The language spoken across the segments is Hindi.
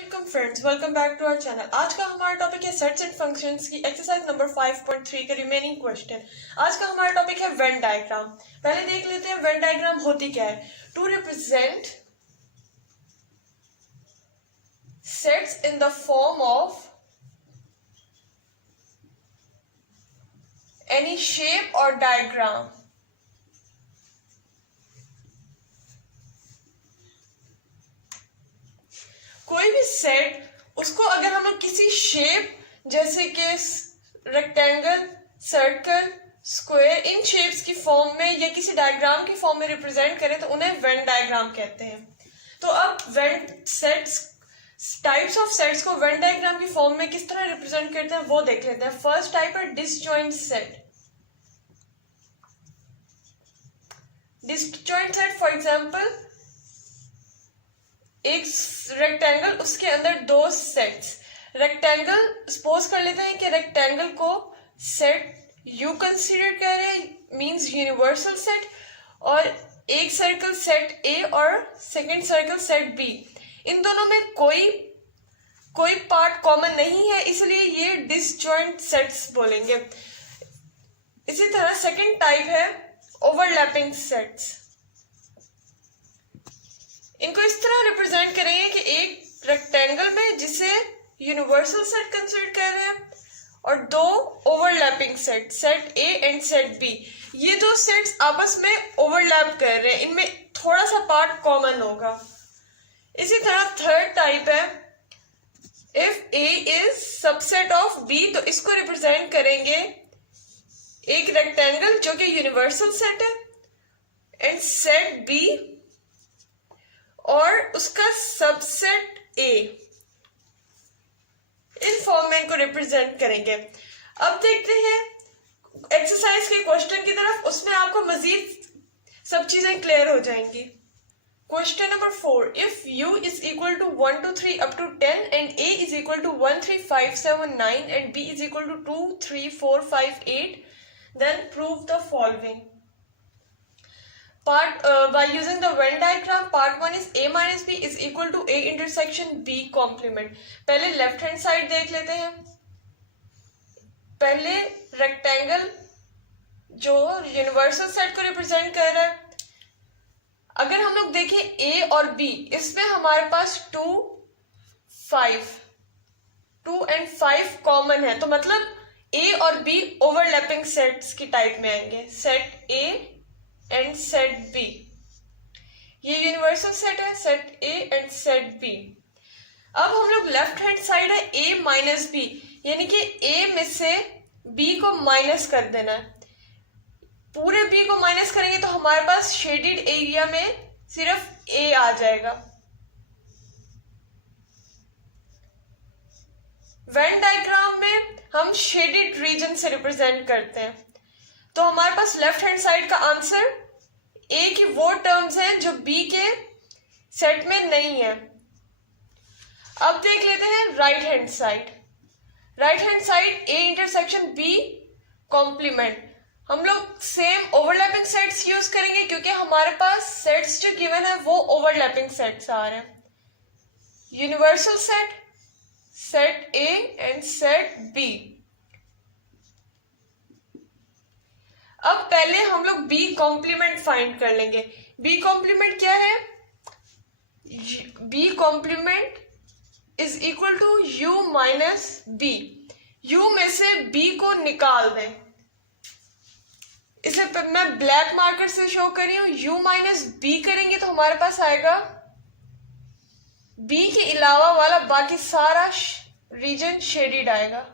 Welcome friends, welcome back to our channel. आज का हमारा टॉपिक है सेट्स एंड फंक्शंस की एक्सरसाइज नंबर 5.3 का रिमेनिंग क्वेश्चन। आज का हमारा टॉपिक है वेन डायग्राम। पहले देख लेते हैं वेन डायग्राम होती क्या है। To represent sets in the form of any shape और डायग्राम कोई भी सेट, उसको अगर हम लोग किसी शेप जैसे कि रेक्टेंगल, सर्कल, स्क्वायर, इन शेप्स की फॉर्म में या किसी डायग्राम की फॉर्म में रिप्रेजेंट करें तो उन्हें वेन डायग्राम कहते हैं। तो अब when sets, types of sets को वेन डायग्राम की फॉर्म में किस तरह रिप्रेजेंट करते हैं वो देख लेते हैं। फर्स्ट टाइप है disjoint set. Disjoint set for example एक रेक्टेंगल, उसके अंदर दो सेट्स। रेक्टेंगल, सपोज कर लेते हैं कि रेक्टेंगल को सेट यू कंसीडर कर रहे हैं, मींस यूनिवर्सल सेट, और एक सर्कल सेट ए और सेकंड सर्कल सेट बी। इन दोनों में कोई पार्ट कॉमन नहीं है, इसलिए ये डिसजॉइंट सेट्स बोलेंगे। इसी तरह सेकंड टाइप है ओवरलैपिंग सेट्स। इनको इस तरह रिप्रेजेंट करेंगे कि एक रेक्टेंगल में जिसे यूनिवर्सल सेट कंसीडर कर रहे हैं और दो overlapping set, set A and set B. ये दो सेट्स आपस में ओवरलैप कर रहे हैं, इनमें थोड़ा सा पार्ट कॉमन होगा। इसी तरह थर्ड टाइप है if A is subset of B, तो इसको रिप्रेजेंट करेंगे एक रेक्टेंगल जो कि यूनिवर्सल सेट है एंड सेट बी और उसका सबसेट ए। इन फॉर्म में इनको रिप्रेजेंट करेंगे। अब देखते हैं एक्सरसाइज के क्वेश्चन की तरफ, उसमें आपको मजीद सब चीजें क्लियर हो जाएंगी। Question number 4, if u is equal to 1 to 3 up to 10 and a is equal to 1 3 5 7 9 and b is equal to 2 3 4 5 8, then prove the following. By using the Venn diagram, part 1 is a minus b is equal to a intersection b complement. पहले लेफ्ट हैंड साइड देख लेते हैं। पहले रेक्टेंगल जो यूनिवर्सल सेट को रिप्रेजेंट कर रहा है, अगर हम लोग देखें a और b, इसमें हमारे पास 2 and 5 कॉमन है, तो मतलब a और b ओवरलैपिंग सेट्स की टाइप में आएंगे। Set a and set B, ये यूनिवर्सल सेट है, set A and set B. अब हम लोग लेफ्ट हैंड साइड है ए माइनस बी, यानी कि ए में से बी को माइनस कर देना है। पूरे बी को माइनस करेंगे तो हमारे पास शेडेड एरिया में सिर्फ ए आ जाएगा। वेन डायग्राम में हम शेडेड रीजन से रिप्रेजेंट करते हैं, तो हमारे पास लेफ्ट हैंड साइड का आंसर ए की वो टर्म्स हैं जो बी के सेट में नहीं है। अब देख लेते हैं right hand side. Right hand side A intersection B complement. हम लोग सेम ओवरलैपिंग सेट्स यूज करेंगे क्योंकि हमारे पास सेट्स जो गिवन है वो ओवरलैपिंग सेट्स आ रहे हैं। Universal set, set A and set B. अब पहले हम लोग बी कॉम्प्लीमेंट फाइंड कर लेंगे। बी कॉम्प्लीमेंट क्या है? B complement is equal to U minus B. U में से बी को निकाल दें। इसे मैं ब्लैक मार्कर से शो कर रही हूं। यू माइनस बी करेंगे तो हमारे पास आएगा बी के अलावा वाला बाकी सारा रीजन शेडेड आएगा।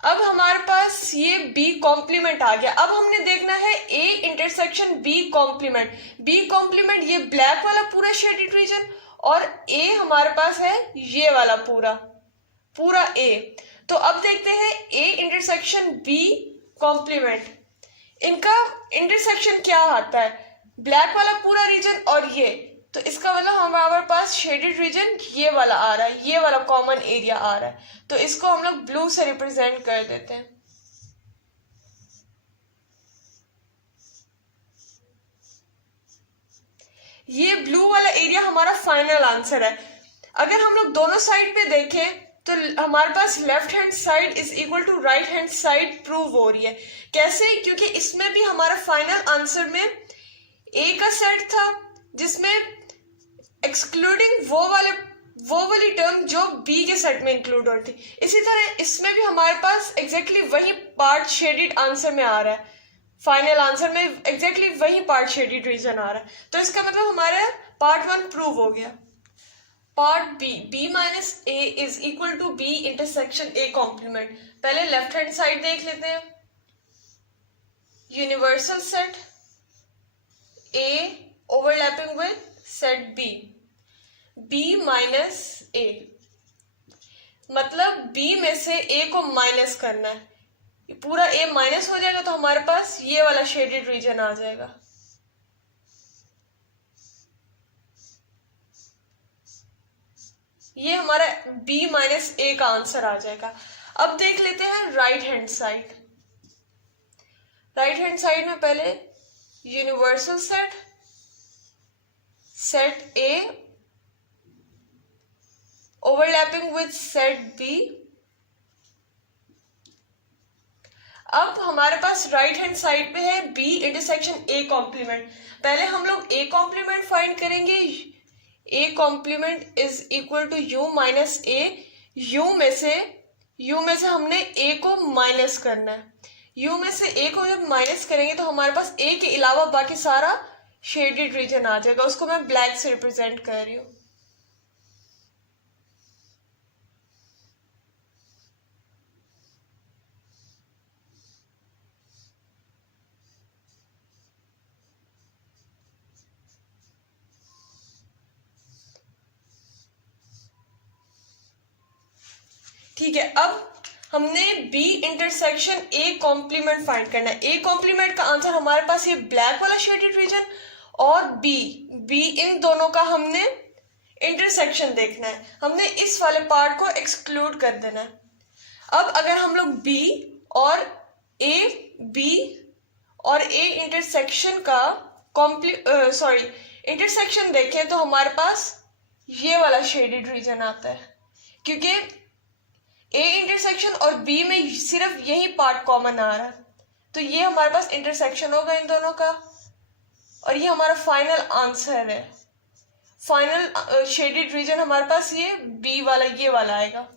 अब हमारे पास ये B कॉम्प्लीमेंट आ गया। अब हमने देखना है A intersection B complement. B complement ये ब्लैक वाला पूरा शेडेड रीजन और A हमारे पास है ये वाला पूरा A। तो अब देखते हैं A इंटरसेक्शन B कॉम्प्लीमेंट। इनका इंटरसेक्शन क्या आता है, ब्लैक वाला पूरा रीजन और ये, तो इसका मतलब हमारे पास शेडेड रीजन ये वाला आ रहा है, ये वाला कॉमन एरिया आ रहा है, तो इसको हम लोग ब्लू से रिप्रेजेंट कर देते हैं। ये ब्लू वाला एरिया हमारा फाइनल आंसर है। अगर हम लोग दोनों साइड पे देखें तो हमारे पास left hand side is equal to right hand side prove हो रही है। कैसे? क्योंकि इसमें भी हमारा फाइनल आंसर में ए का सेट था जिसमें एक्सक्लूडिंग वो वाली टर्म जो बी के सेट में इंक्लूड होती थी। इसी तरह इसमें भी हमारे पास एग्जैक्टली वही पार्ट शेडेड आंसर में आ रहा है, फाइनल आंसर में एग्जैक्टली वही पार्ट शेडेड रीजन आ रहा है, तो इसका मतलब हमारा पार्ट 1 प्रूव हो गया। Part B, B minus A is equal to B intersection A complement. पहले लेफ्ट हैंड साइड देख लेते हैं। Universal set A overlapping with set B, B minus A, मतलब बी में से ए को माइनस करना है, पूरा ए माइनस हो जाएगा तो हमारे पास ये वाला शेडेड रीजन आ जाएगा। ये हमारा बी माइनस ए का आंसर आ जाएगा। अब देख लेते हैं right hand side. Right hand side में पहले universal set, set A overlapping with set B. अब हमारे पास राइट हैंड साइड पे है बी इंटरसेक्शन ए कॉम्प्लीमेंट। पहले हम लोग ए कॉम्प्लीमेंट फाइंड करेंगे। A complement is equal to U minus A. U में से हमने ए को माइनस करना है। यू में से ए को जब माइनस करेंगे तो हमारे पास ए के अलावा बाकी सारा शेडेड रीजन आ जाएगा, उसको मैं ब्लैक से रिप्रेजेंट कर रही हूँ। ठीक है, अब हमने B intersection A complement find करना है। ए कॉम्प्लीमेंट का आंसर हमारे पास ये ब्लैक वाला शेडेड रीजन और बी, इन दोनों का हमने इंटरसेक्शन देखना है। हमने इस वाले पार्ट को एक्सक्लूड कर देना है। अब अगर हम लोग बी और ए इंटरसेक्शन का इंटरसेक्शन देखें तो हमारे पास ये वाला शेडेड रीजन आता है, क्योंकि ए इंटरसेक्शन और बी में सिर्फ यही पार्ट कॉमन आ रहा है, तो ये हमारे पास इंटरसेक्शन होगा इन दोनों का, और ये हमारा फाइनल आंसर है। फाइनल शेडेड रीजन हमारे पास ये बी वाला, ये वाला आएगा।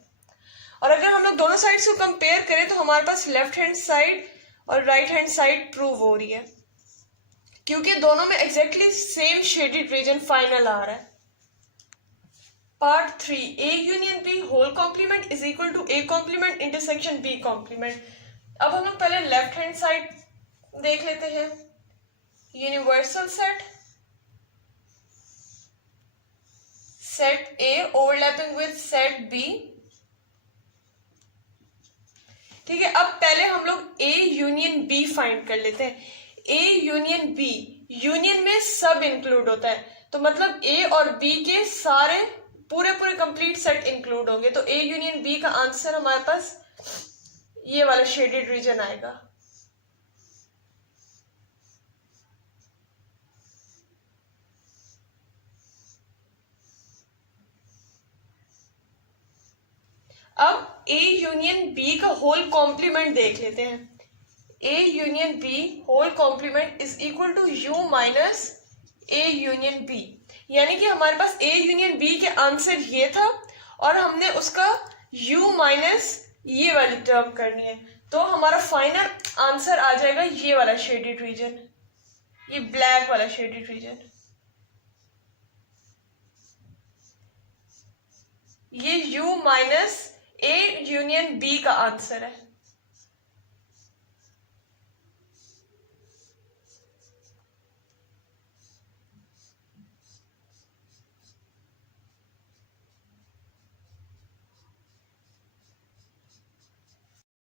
और अगर हम लोग दोनों साइड्स को कंपेयर करें तो हमारे पास लेफ्ट हैंड साइड और राइट हैंड साइड प्रूव हो रही है, क्योंकि दोनों में exactly same shaded region final आ रहा है। Part 3, A union B whole complement is equal to A complement intersection B complement. अब हम लोग पहले लेफ्ट हैंड साइड देख लेते हैं। Universal set, set A overlapping with set B. ठीक है, अब पहले हम लोग ए यूनियन बी फाइंड कर लेते हैं। ए यूनियन बी, यूनियन में सब इंक्लूड होता है, तो मतलब ए और बी के सारे पूरे कंप्लीट सेट इंक्लूड होंगे, तो ए यूनियन बी का आंसर हमारे पास ये वाला शेडेड रीजन आएगा। अब ए यूनियन बी का होल कॉम्प्लीमेंट देख लेते हैं। A union B whole complement is equal to U minus A union B, यानी कि हमारे पास ए यूनियन बी के आंसर ये था और हमने उसका u माइनस ये वाली टर्म करनी है, तो हमारा फाइनल आंसर आ जाएगा ये वाला शेडेड रीजन, ये ब्लैक वाला शेडेड रीजन। ये u minus A union B का आंसर है।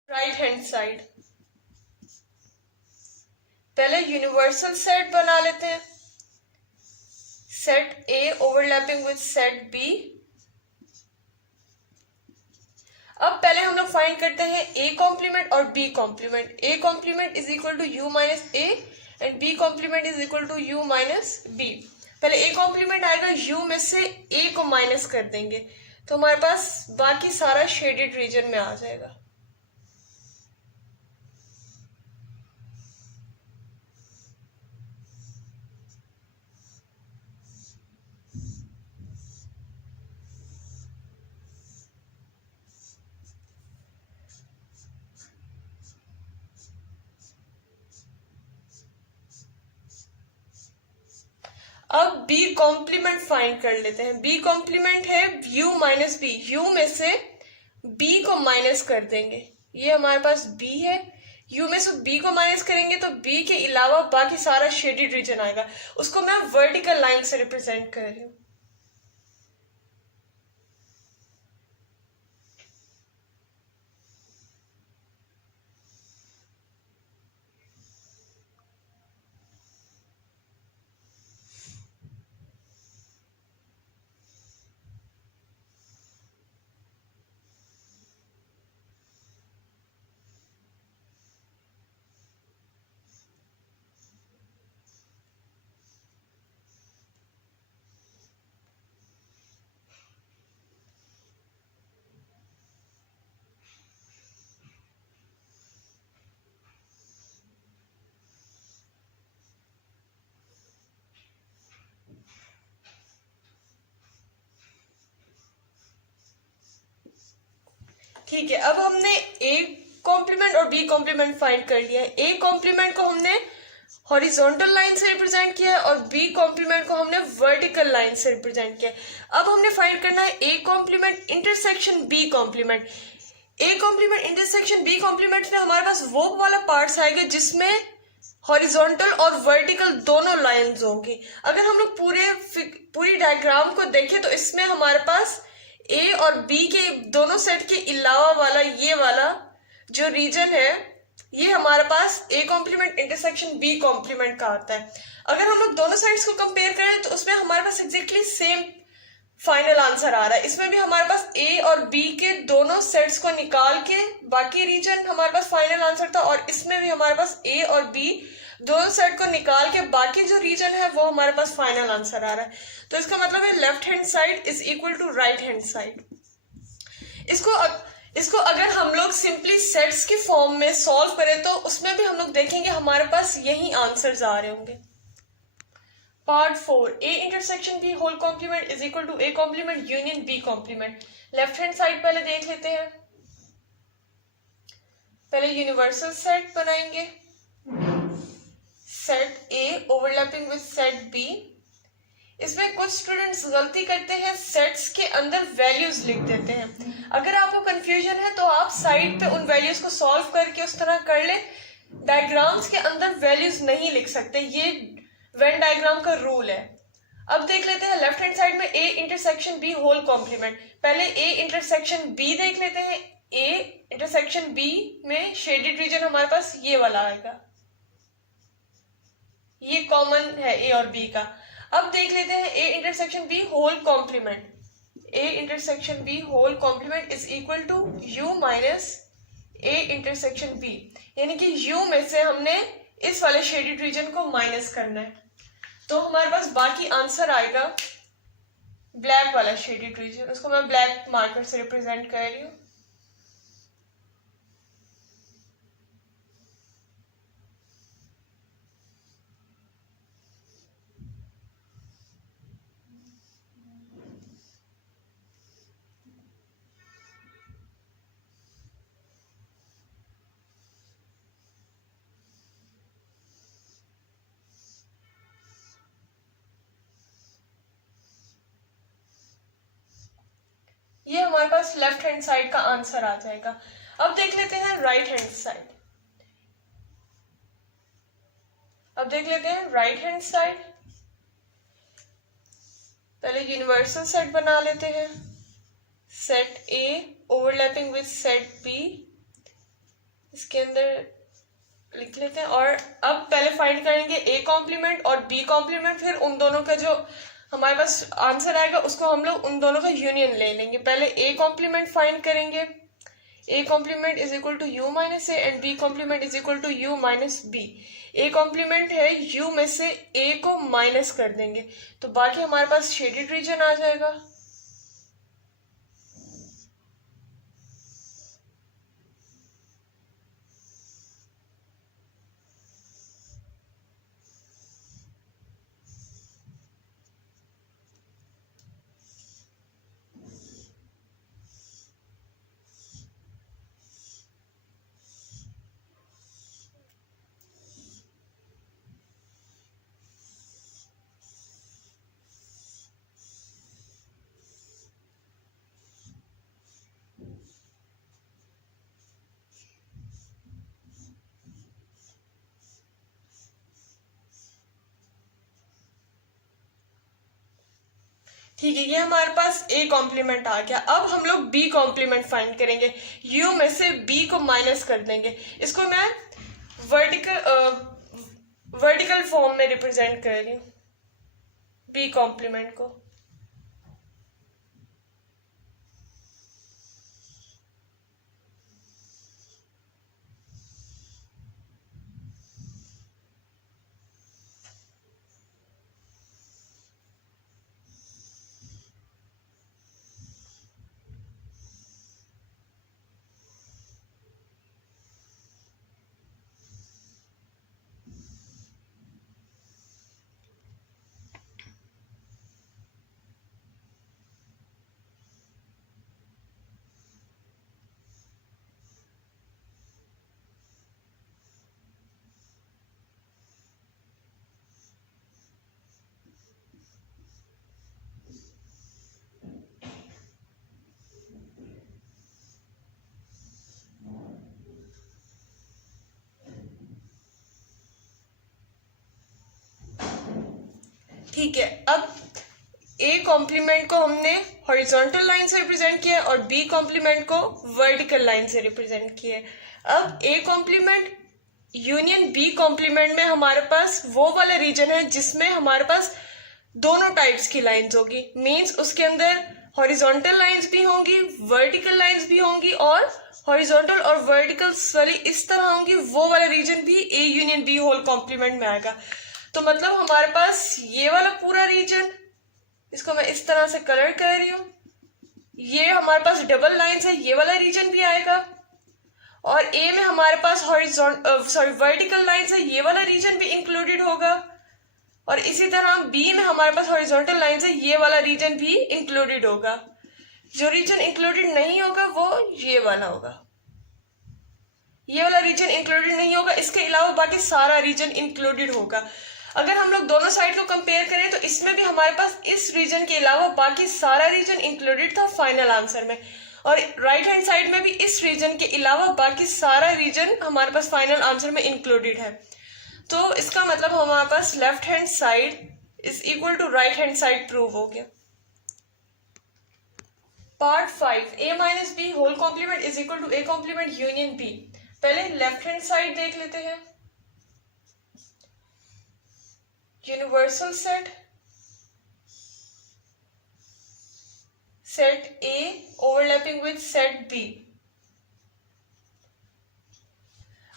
राइट हैंड साइड, पहले यूनिवर्सल सेट बना लेते हैं, set A overlapping with set B. अब पहले हम लोग फाइंड करते हैं ए कॉम्प्लीमेंट और B complement. A complement is equal to U minus A and B complement is equal to U minus B. पहले ए कॉम्प्लीमेंट आएगा, यू में से ए को माइनस कर देंगे तो हमारे पास बाकी सारा शेडेड रीजन में आ जाएगा। अब बी कॉम्प्लीमेंट फाइंड कर लेते हैं। बी कॉम्प्लीमेंट है u माइनस बी, यू में से b को माइनस कर देंगे, ये हमारे पास b है, u में से b को माइनस करेंगे तो b के अलावा बाकी सारा शेडेड रीजन आएगा, उसको मैं वर्टिकल लाइन से रिप्रेजेंट कर रही हूँ। ठीक है, अब हमने ए कॉम्प्लीमेंट और बी कॉम्प्लीमेंट फाइंड कर लिया है। ए कॉम्प्लीमेंट को हमने हॉरिजॉन्टल लाइन से रिप्रेजेंट किया है और बी कॉम्प्लीमेंट को हमने वर्टिकल लाइन से रिप्रेजेंट किया है। अब हमने फाइंड करना है A complement intersection B complement. A complement intersection B complement में हमारे पास वो वाला पार्ट्स आएगा जिसमें हॉरिजॉन्टल और वर्टिकल दोनों लाइंस होंगी। अगर हम लोग पूरी डायग्राम को देखें तो इसमें हमारे पास ए और बी के दोनों सेट के अलावा वाला ये वाला जो रीजन है ये हमारे पास A complement intersection B complement का आता है। अगर हम लोग दोनों साइड्स को कंपेयर करें तो उसमें हमारे पास एग्जैक्टली सेम फाइनल आंसर आ रहा है। इसमें भी हमारे पास ए और बी के दोनों सेट्स को निकाल के बाकी रीजन हमारे पास फाइनल आंसर था, और इसमें भी हमारे पास ए और बी दोनों सेट को निकाल के बाकी जो रीजन है वो हमारे पास फाइनल आंसर आ रहा है। तो इसका मतलब है left hand side is equal to right hand side. इसको अगर हम लोग सिंपली सेट्स की फॉर्म में सॉल्व करें तो उसमें भी हम लोग देखेंगे हमारे पास यही आंसर्स आ रहे होंगे। Part 4, A intersection B whole complement is equal to A complement union B complement. Left hand side पहले देख लेते हैं। पहले यूनिवर्सल सेट बनाएंगे, set A overlapping with set B. इसमें कुछ स्टूडेंट्स गलती करते हैं, सेट्स के अंदर वैल्यूज लिख देते हैं। अगर आपको कंफ्यूजन है तो आप साइड पे उन वैल्यूज को सॉल्व करके उस तरह कर ले। डायग्राम्स के अंदर वैल्यूज नहीं लिख सकते, ये वेन डायग्राम का रूल है। अब देख लेते हैं लेफ्ट हैंड साइड में A intersection B whole complement. पहले ए इंटरसेक्शन बी देख लेते हैं। ए इंटरसेक्शन बी में शेडेड रीजन हमारे पास ये वाला आएगा, ये कॉमन है ए और बी का। अब देख लेते हैं A intersection B whole complement. A intersection B whole complement is equal to U minus A intersection B, यानी कि यू में से हमने इस वाले शेडेड रीजन को माइनस करना है तो हमारे पास बाकी आंसर आएगा ब्लैक वाला शेडेड रीजन। उसको मैं ब्लैक मार्कर से रिप्रेजेंट कर रही हूँ। ये हमारे पास लेफ्ट हैंड साइड का आंसर आ जाएगा। अब देख लेते हैं राइट हैंड साइड। अब देख लेते हैं राइट हैंड साइड। पहले यूनिवर्सल सेट बना लेते हैं, set A overlapping with set B, इसके अंदर लिख लेते हैं। और अब पहले पहले फाइंड करेंगे ए कॉम्प्लीमेंट और बी कॉम्प्लीमेंट, फिर उन दोनों का जो हमारे पास आंसर आएगा उसको हम लोग उन दोनों का यूनियन ले लेंगे। पहले ए कॉम्प्लीमेंट फाइंड करेंगे, A complement is equal to U minus A and B complement is equal to U minus B. A complement है यू में से ए को माइनस कर देंगे तो बाकी हमारे पास शेडेड रीजन आ जाएगा। ठीक है, ये हमारे पास ए कॉम्प्लीमेंट आ गया। अब हम लोग बी कॉम्प्लीमेंट फाइंड करेंगे, यू में से बी को माइनस कर देंगे। इसको मैं वर्टिकल फॉर्म में रिप्रेजेंट कर रही हूँ बी कॉम्प्लीमेंट को। ठीक है, अब ए कॉम्प्लीमेंट को हमने हॉरिजॉन्टल लाइन से रिप्रेजेंट किया और बी कॉम्प्लीमेंट को वर्टिकल लाइन से रिप्रेजेंट किया। अब A complement union B complement में हमारे पास वो वाला रीजन है जिसमें हमारे पास दोनों टाइप्स की लाइंस होगी, मींस उसके अंदर हॉरिजॉन्टल लाइंस भी होंगी, वर्टिकल लाइंस भी होंगी और हॉरिजॉन्टल और वर्टिकल वाली इस तरह होंगी, वो वाला रीजन भी A union B whole complement में आएगा। तो मतलब हमारे पास ये वाला पूरा रीजन, इसको मैं इस तरह से कलर कर रही हूं, ये हमारे पास डबल लाइंस है, ये वाला रीजन भी आएगा। और ए में हमारे पास वर्टिकल लाइंस है, ये वाला रीजन भी इंक्लूडेड होगा। और इसी तरह बी में हमारे पास हॉरिजॉन्टल लाइंस है, ये वाला रीजन भी इंक्लूडेड होगा। जो रीजन इंक्लूडेड नहीं होगा वो ये वाला होगा, ये वाला रीजन इंक्लूडेड नहीं होगा। इसके अलावा बाकी सारा रीजन इंक्लूडेड होगा। अगर हम लोग दोनों साइड को कंपेयर करें तो इसमें भी हमारे पास इस रीजन के अलावा बाकी सारा रीजन इंक्लूडेड था फाइनल आंसर में, और राइट हैंड साइड में भी इस रीजन के अलावा बाकी सारा रीजन हमारे पास फाइनल आंसर में इंक्लूडेड है। तो इसका मतलब हमारे पास left hand side is equal to right hand side prove हो गया। Part 5, A minus B whole complement is equal to A complement union B. पहले लेफ्ट हैंड साइड देख लेते हैं। Universal set, set A overlapping with set B.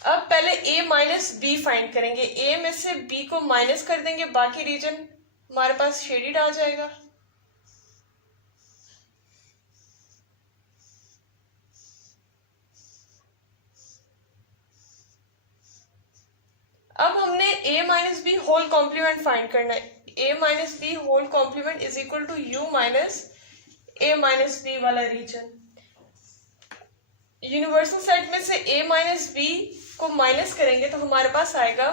अब पहले ए माइनस बी फाइंड करेंगे, ए में से बी को माइनस कर देंगे, बाकी रीजन हमारे पास शेडेड आ जाएगा। अब हमने A minus B whole complement find करना है। A minus B whole complement is equal to U minus A minus B वाला रीजन। यूनिवर्सल सेट में से ए माइनस बी को माइनस करेंगे तो हमारे पास आएगा,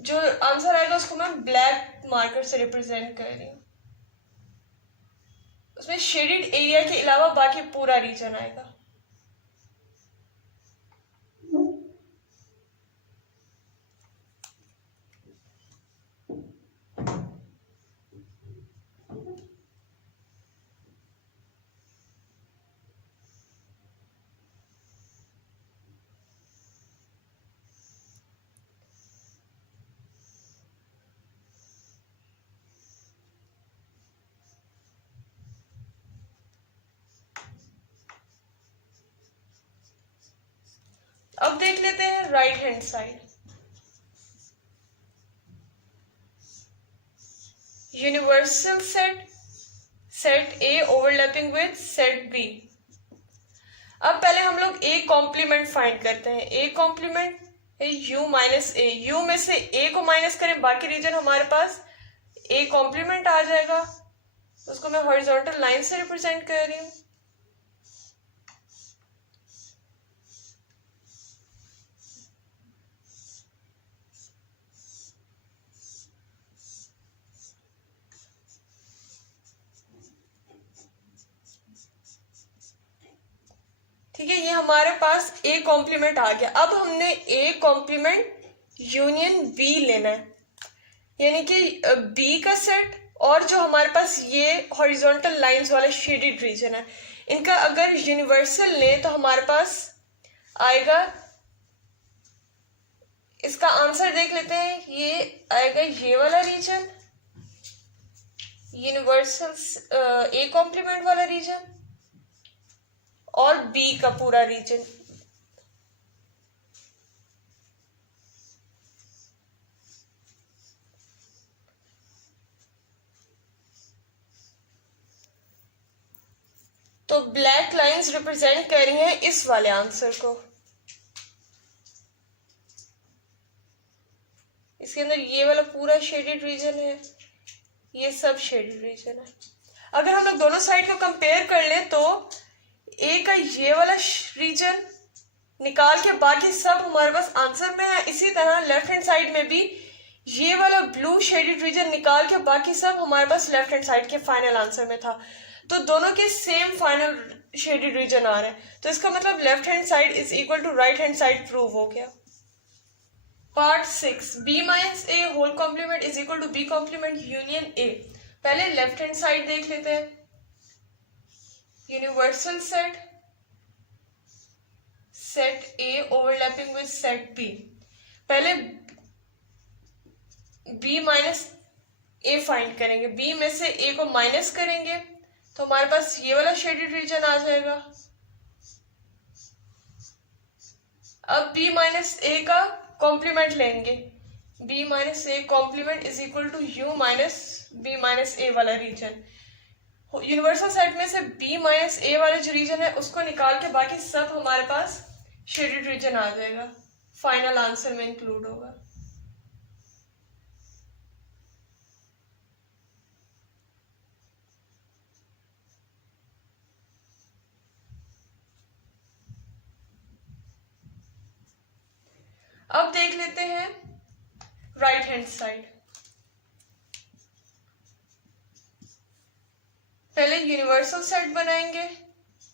जो आंसर आएगा उसको मैं ब्लैक मार्कर से रिप्रेजेंट कर रही हूँ। उसमें शेडेड एरिया के अलावा बाकी पूरा रीजन आएगा। अब देख लेते हैं right hand side. Universal set, set A overlapping with set B. अब पहले हम लोग ए कॉम्प्लीमेंट फाइंड करते हैं। ए कॉम्प्लीमेंट है यू माइनस ए। यू में से ए को माइनस करें, बाकी रीजन हमारे पास ए कॉम्प्लीमेंट आ जाएगा। उसको मैं हॉरिजॉन्टल लाइन से रिप्रेजेंट कर रही हूं। ठीक है, ये हमारे पास ए कॉम्प्लीमेंट आ गया। अब हमने ए कॉम्प्लीमेंट यूनियन बी लेना है, यानी कि बी का सेट और जो हमारे पास ये हॉरिजॉन्टल लाइंस वाला शेडेड रीजन है, इनका अगर यूनिवर्सल ले तो हमारे पास आएगा, इसका आंसर देख लेते हैं। ये आएगा ये वाला रीजन, यूनिवर्सल ए कॉम्प्लीमेंट वाला रीजन, और बी का पूरा रीजन। तो ब्लैक लाइंस रिप्रेजेंट कर रही हैं इस वाले आंसर को। इसके अंदर ये वाला पूरा शेडेड रीजन है, ये सब शेडेड रीजन है। अगर हम लोग दोनों साइड को कंपेयर कर लें तो ए का ये वाला रीजन निकाल के बाकी सब हमारे पास आंसर में है। इसी तरह लेफ्ट हैंड साइड में भी ये वाला ब्लू शेडेड रीजन निकाल के बाकी सब हमारे पास लेफ्ट हैंड साइड के फाइनल आंसर में था। तो दोनों के सेम फाइनल शेडेड रीजन आ रहे हैं, तो इसका मतलब left hand side is equal to right hand side prove हो गया। Part 6, B minus A whole complement is equal to B complement union A. पहले लेफ्ट हैंड साइड देख लेते हैं। Universal set, set A overlapping with set B. पहले बी माइनस ए फाइंड करेंगे। बी में से ए को माइनस करेंगे तो हमारे पास ये वाला शेडेड रीजन आ जाएगा। अब बी माइनस ए का कॉम्प्लीमेंट लेंगे। B minus A complement is equal to U minus B minus A वाला रीजन। यूनिवर्सल सेट में से बी माइनस ए वाला जो रीजन है उसको निकाल के बाकी सब हमारे पास शेडेड रीजन आ जाएगा, फाइनल आंसर में इंक्लूड होगा। अब देख लेते हैं राइट हैंड साइड। पहले यूनिवर्सल सेट बनाएंगे,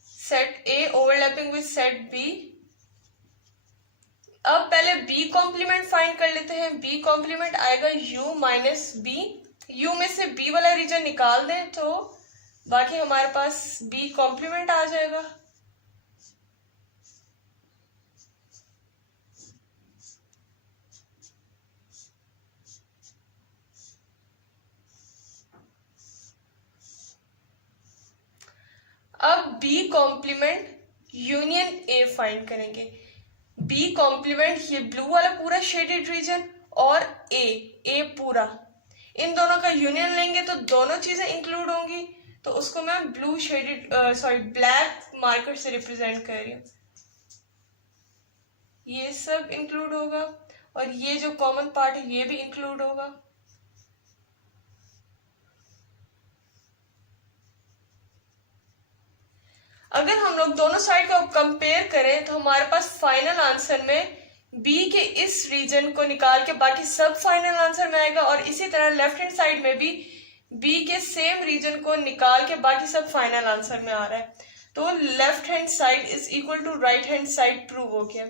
set A overlapping with set B. अब पहले बी कॉम्प्लीमेंट फाइंड कर लेते हैं। बी कॉम्प्लीमेंट आएगा यू माइनस बी। यू में से बी वाला रीजन निकाल दें तो बाकी हमारे पास बी कॉम्प्लीमेंट आ जाएगा। अब B complement union A find करेंगे। बी कॉम्प्लीमेंट ये ब्लू वाला पूरा शेडेड रीजन और ए पूरा, इन दोनों का यूनियन लेंगे तो दोनों चीजें इंक्लूड होंगी। तो उसको मैं ब्लू शेडेड ब्लैक मार्कर से रिप्रेजेंट कर रही हूँ। ये सब इंक्लूड होगा और ये जो कॉमन पार्ट है ये भी इंक्लूड होगा। अगर हम लोग दोनों साइड को कंपेयर करें तो हमारे पास फाइनल आंसर में बी के इस रीजन को निकाल के बाकी सब फाइनल आंसर में आएगा, और इसी तरह लेफ्ट हैंड साइड में भी बी के सेम रीजन को निकाल के बाकी सब फाइनल आंसर में आ रहा है। तो left hand side is equal to right hand side prove हो गया।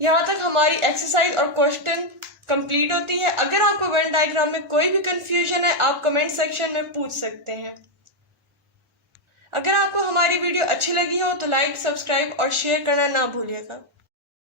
यहाँ तक हमारी एक्सरसाइज और क्वेश्चन कंप्लीट होती है। अगर आपको वेन डायग्राम में कोई भी कंफ्यूजन है आप कमेंट सेक्शन में पूछ सकते हैं। अगर आपको हमारी वीडियो अच्छी लगी हो तो लाइक, सब्सक्राइब और शेयर करना ना भूलिएगा।